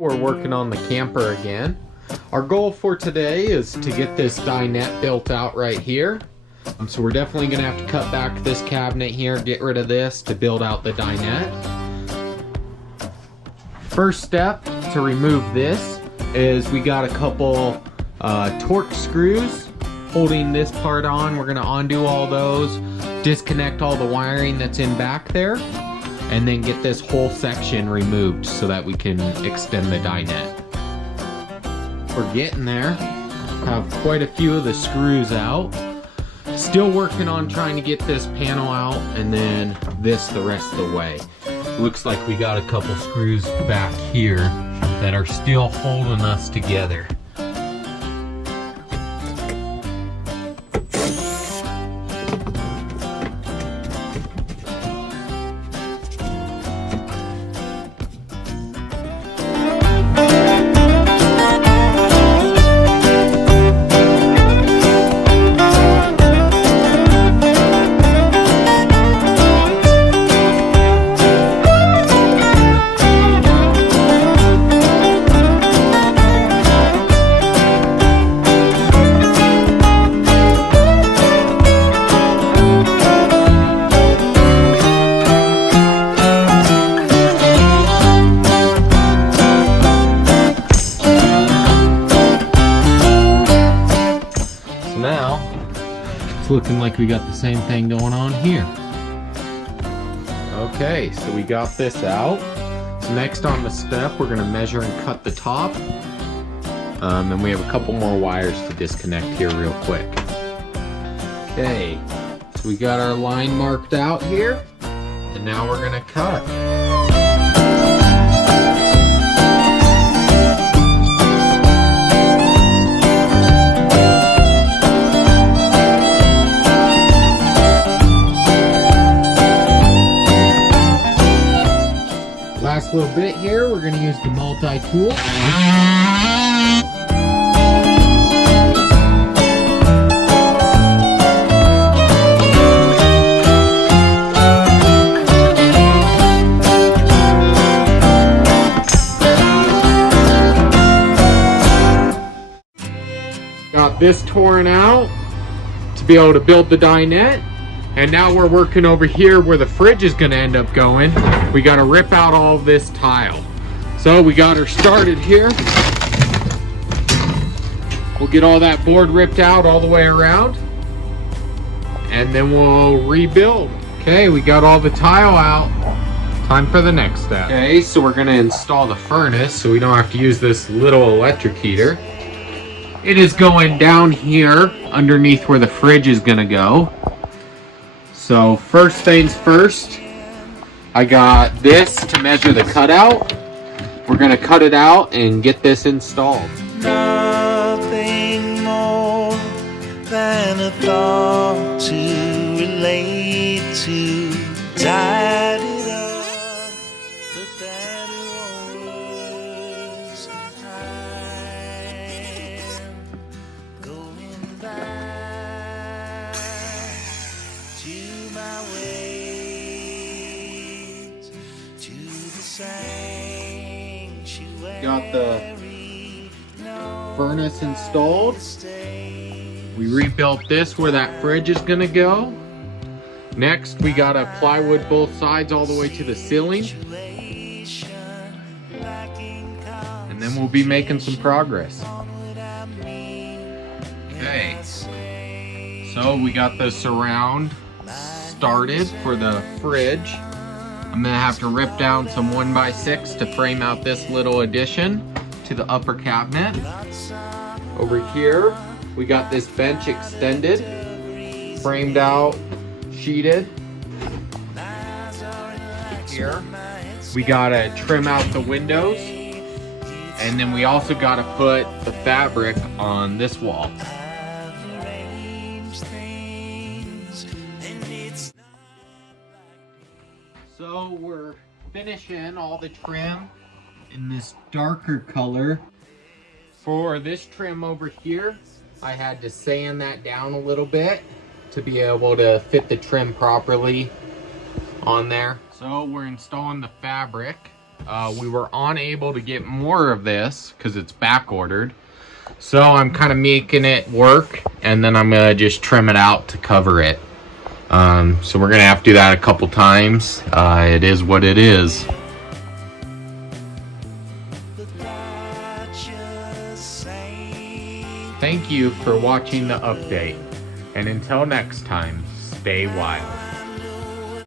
We're working on the camper again. Our goal for today is to get this dinette built out right here. So we're definitely going to have to cut back this cabinet here, get rid of this to build out the dinette. First step to remove this is we got a couple torque screws holding this part on. We're going to undo all those, disconnect all the wiring that's in back there, and then get this whole section removed so that we can extend the dinette. We're getting there. Have quite a few of the screws out. Still working on trying to get this panel out and then this the rest of the way. Looks like we got a couple screws back here that are still holding us together. Looking like we got the same thing going on here. Okay, so we got this out. So next on the step, we're gonna measure and cut the top. And we have a couple more wires to disconnect here real quick. Okay, so we got our line marked out here, and now we're gonna cut. Last little bit here, we're going to use the multi-tool. Got this torn out to be able to build the dinette. And now we're working over here where the fridge is going to end up going. We got to rip out all of this tile. So we got her started here. We'll get all that board ripped out all the way around. And then we'll rebuild. Okay, we got all the tile out. Time for the next step. Okay, so we're going to install the furnace so we don't have to use this little electric heater. It is going down here underneath where the fridge is going to go. So first things first, I got this to measure the cutout. We're gonna cut it out and get this installed. Nothing more than a thought to relate to. Tied it up, but that was I'm going back to my ways, to the sanctuary. Got the furnace installed. We rebuilt this where that fridge is gonna go. Next, we got to plywood both sides all the way to the ceiling. And then we'll be making some progress. Okay, so we got the surround started for the fridge. I'm gonna have to rip down some 1x6 to frame out this little addition to the upper cabinet. Over here, we got this bench extended, framed out, sheeted. Here, we gotta trim out the windows, and then we also gotta put the fabric on this wall. So we're finishing all the trim in this darker color. For this trim over here, I had to sand that down a little bit to be able to fit the trim properly on there. So we're installing the fabric. We were unable to get more of this because it's back ordered. So I'm kind of making it work, and then I'm gonna just trim it out to cover it. So we're gonna have to do that a couple times. It is what it is. Thank you for watching the update, and until next time, stay wild.